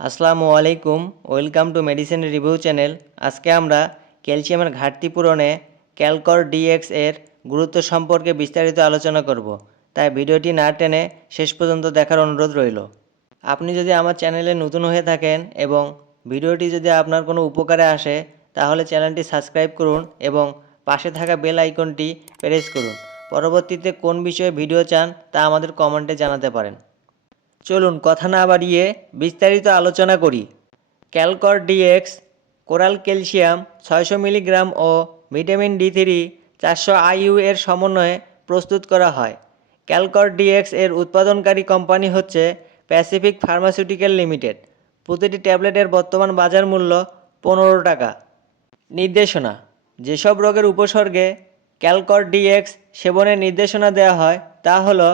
আসসালামু আলাইকুম, welcome to medicine review channel. আজকে আমরা ক্যালসিয়ামের ঘাটতি পূরণে ক্যালকর ডিএক্স এর গুরুত্ব সম্পর্কে বিস্তারিত আলোচনা করব। তাই ভিডিওটি না টেনে শেষ পর্যন্ত দেখার অনুরোধ রইল। আপনি যদি আমার চ্যানেলে নতুন হয়ে থাকেন এবং ভিডিওটি যদি আপনার কোনো উপকারে আসে, তাহলে চ্যানেলটি সাবস্ক্রাইব করুন এবং পাশে থাকা বেল আইকনটি প্রেস করুন। পরবর্তীতে কোন বিষয়ে ভিডিও চান, তা আমাদের কমেন্টে জানাতে পারেন। চলুন কথা না বাড়িয়ে বিস্তারিত আলোচনা করি। ক্যালকর ডিএক্স, কোরাল ক্যালসিয়াম ছয়শো মিলিগ্রাম ও ভিটামিন ডি থ্রি চারশো আইইউ এর সমন্বয়ে প্রস্তুত করা হয়। ক্যালকর ডিএক্স এর উৎপাদনকারী কোম্পানি হচ্ছে প্যাসিফিক ফার্মাসিউটিক্যাল লিমিটেড। প্রতিটি ট্যাবলেটের বর্তমান বাজার মূল্য পনেরো টাকা। নির্দেশনা, যেসব রোগের উপসর্গে ক্যালকর ডিএক্স সেবনের নির্দেশনা দেওয়া হয় তা হলো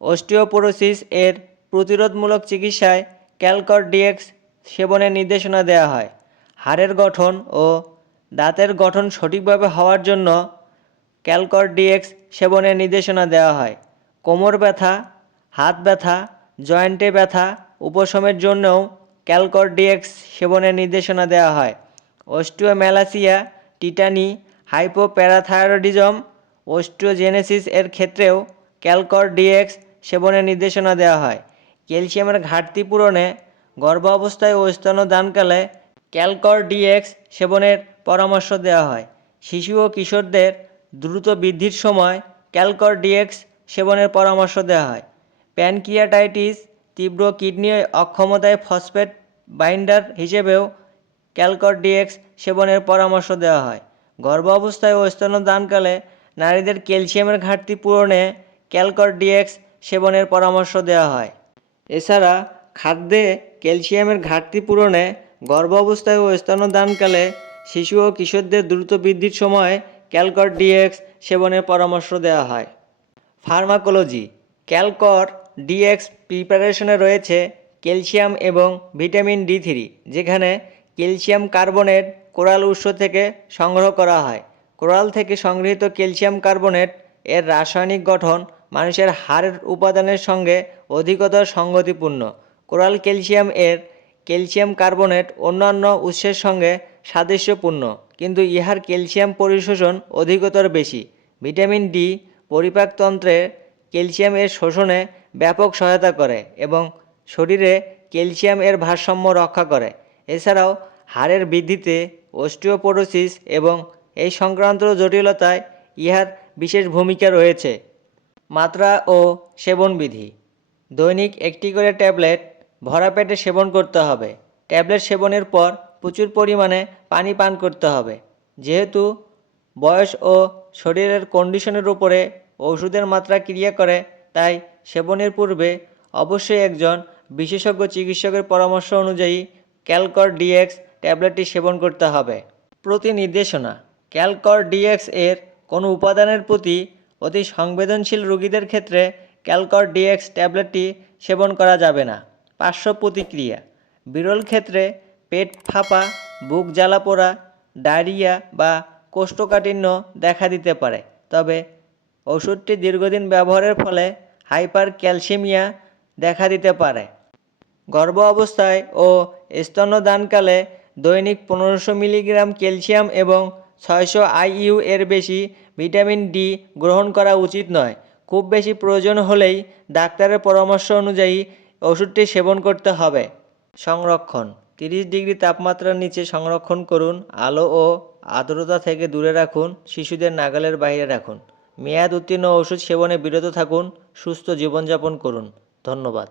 অস্টিওপোরোসিস এর প্রতিরোধমূলক চিকিৎসায় ক্যালকর ডিএক্স সেবনের নির্দেশনা দেওয়া হয়। হাড়ের গঠন ও দাঁতের গঠন সঠিকভাবে হওয়ার জন্য ক্যালকর ডিএক্স সেবনের নির্দেশনা দেওয়া হয়। কোমর ব্যথা, হাত ব্যথা, জয়েন্টে ব্যথা, উপশমের জন্যও ক্যালকর ডিএক্স সেবনের নির্দেশনা দেওয়া হয়। অস্টিওম্যালাসিয়া, টিটানি, হাইপোপ্যারাথাইরয়েডিজম ওস্টিওজেনেসিস এর ক্ষেত্রেও ক্যালকর ডিএক্স সেবনের নির্দেশনা দেওয়া হয়। ক্যালসিয়ামের ঘাটতি পূরণে গর্ভাবস্থায় ও স্তনদানকালে ক্যালকর ডিএক্স সেবনের পরামর্শ দেওয়া হয়। শিশু ও কিশোরদের দ্রুত বৃদ্ধির সময় ক্যালকর ডিএক্স সেবনের পরামর্শ দেওয়া হয়। প্যানকিয়াটাইটিস তীব্র কিডনি অক্ষমতায় ফসফেট বাইন্ডার হিসেবেও ক্যালকর ডিএক্স সেবনের পরামর্শ দেওয়া হয়। গর্ভ অবস্থায় ও স্তনদানকালে নারীদের ক্যালসিয়ামের ঘাটতি পূরণে ক্যালকর ডিএক্স সেবনের পরামর্শ দেওয়া হয়। এছাড়া খাদ্যে ক্যালসিয়ামের ঘাটতি পূরণে গর্ভ অবস্থায় ও স্তনদানকালে শিশু ও কিশোরদের দ্রুত বৃদ্ধির সময় ক্যালকর ডিএক্স সেবনের পরামর্শ দেওয়া হয়। ফার্মাকোলজি, ক্যালকর ডিএক্স প্রিপারেশনে রয়েছে ক্যালসিয়াম এবং ভিটামিন ডি থ্রি, যেখানে ক্যালসিয়াম কার্বনেট কোরাল উৎস থেকে সংগ্রহ করা হয়। কোরাল থেকে সংগৃহীত ক্যালসিয়াম কার্বনেট এর রাসায়নিক গঠন মানুষের হাড়ের উপাদানের সঙ্গে অধিকতর সংগতিপূর্ণ কোরাল ক্যালসিয়াম এর ক্যালসিয়াম কার্বনেট অন্যান্য উৎসের সঙ্গে সাদৃশ্যপূর্ণ, কিন্তু ইহার ক্যালসিয়াম পরিশোষণ অধিকতর বেশি। ভিটামিন ডি পরিপাকতন্ত্রে ক্যালসিয়াম এর শোষণে ব্যাপক সহায়তা করে এবং শরীরে ক্যালসিয়াম এর ভারসাম্য রক্ষা করে। এছাড়াও হাড়ের বৃদ্ধিতে অস্টিওপোরোসিস এবং এই সংক্রান্ত জটিলতায় ইহার বিশেষ ভূমিকা রয়েছে। মাত্রা ও সেবনবিধি। দৈনিক একটি করে ট্যাবলেট ভরা পেটে সেবন করতে হবে। ট্যাবলেট সেবনের পর প্রচুর পরিমাণে পানি পান করতে হবে। যেহেতু বয়স ও শরীরের কন্ডিশনের উপরে ওষুধের মাত্রা ক্রিয়া করে, তাই সেবনের পূর্বে অবশ্যই একজন বিশেষজ্ঞ চিকিৎসকের পরামর্শ অনুযায়ী ক্যালকর ডিএক্স ট্যাবলেটটি সেবন করতে হবে। প্রতি নির্দেশনা ক্যালকর ডিএক্স এর কোনো উপাদানের প্রতি অতি সংবেদনশীল রোগীদের ক্ষেত্রে ক্যালকর ডিএক্স ট্যাবলেটটি সেবন করা যাবে না। পার্শ্ব প্রতিক্রিয়া, বিরল ক্ষেত্রে পেট ফাঁপা, বুক জ্বালা পোড়া, ডায়রিয়া বা কোষ্ঠকাঠিন্য দেখা দিতে পারে। তবে ওষুধটি দীর্ঘদিন ব্যবহারের ফলে হাইপার ক্যালসিমিয়া দেখা দিতে পারে। গর্ভ অবস্থায় ও স্তন্যদানকালে দৈনিক পনেরোশো মিলিগ্রাম ক্যালসিয়াম এবং ছয়শো আইইউ এর বেশি ভিটামিন ডি গ্রহণ করা উচিত নয়। খুব বেশি প্রয়োজন হলেই ডাক্তারের পরামর্শ অনুযায়ী ওষুধটি সেবন করতে হবে। সংরক্ষণ। তিরিশ ডিগ্রি তাপমাত্রার নিচে সংরক্ষণ করুন, আলো ও আর্দ্রতা থেকে দূরে রাখুন, শিশুদের নাগালের বাইরে রাখুন। মেয়াদ উত্তীর্ণ ওষুধ সেবনে বিরত থাকুন, সুস্থ জীবনযাপন করুন। ধন্যবাদ।